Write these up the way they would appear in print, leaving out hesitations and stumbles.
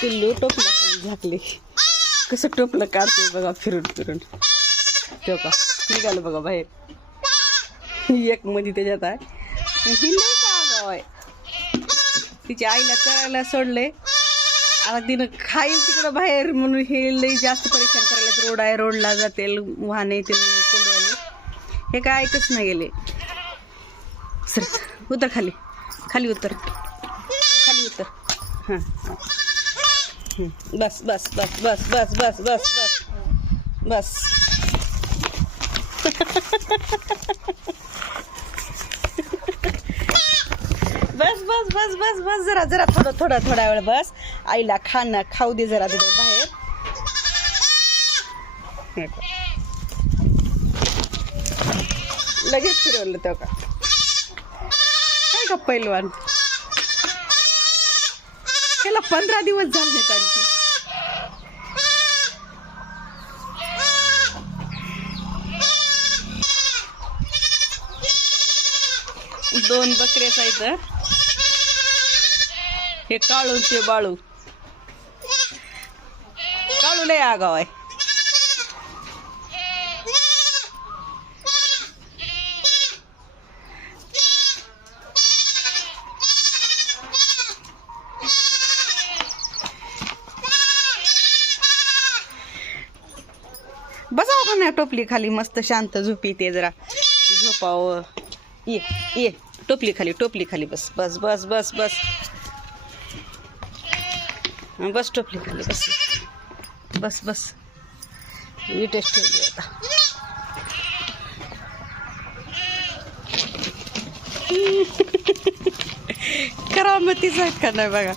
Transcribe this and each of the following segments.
पिल्लू टोपला खाली झाकले. कसं टोपलं काढतोय बघा फिरून फिरून. तेव्हा का निघालं बघा बाहेर. एक मध्ये त्याच्यात आहे. ही लई आगाव आहे. तिच्या आईला चरायला सोडले. आता तिनं खाईल तिकडं बाहेर म्हणून हे लई जास्त परेशान करायला. रोड आहे, रोडला जातील वाहने येतील म्हणून कोंडवाले. हे काय ऐकच नाही गेले. सर उतर खाली, खाली उतर, खाली उतर. हां बस बस बस बस बस बस बस बस बस. बस बस बस बस बस. जरा जरा थोडा वेळ बस. आईला खाऊ दे जरा तिथे बाहेर. लगेच फिरवलं तेव्हा का काय का पैलवान. त्याला 15 दिवस झाले त्यांची. दोन बकऱ्याच आहेत. हे काळू ते बाळू. काळू लय आगाव आहे. बसावं का नाही टोपली खाली. मस्त शांत झोपी ते. जरा झोपावं. ये टोपली खाली बस बस बस बस बस बस. टोपली खाली बस बस बस. विटेच ठेवली आता. करामतीच आहेत का नाही बघा.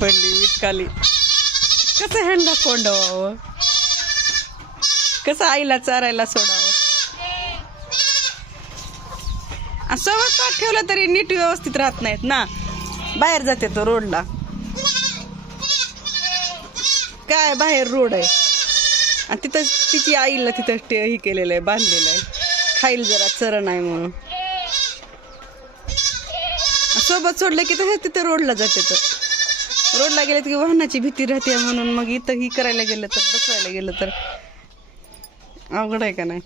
पडली विटकाली. कसं ह्यांना कोंडवावं, कसं आईला चारायला सोडावं. सोबत पाठ ठेवलं तरी नीट व्यवस्थित राहत नाहीत ना. बाहेर जाते तो रोडला. काय बाहेर रोड आहे आणि तिथं तिची आईला तिथं हे केलेलं आहे, बांधलेलं आहे. खाईल जरा चरण आहे म्हणून. सोबत सोडलं की तर तिथं रोडला जाते. तर रोडला गेलं की वाहनाची भीती राहते म्हणून मग इथं ही करायला गेलं तर, बसवायला गेलं तर अवघड आहे का नाही.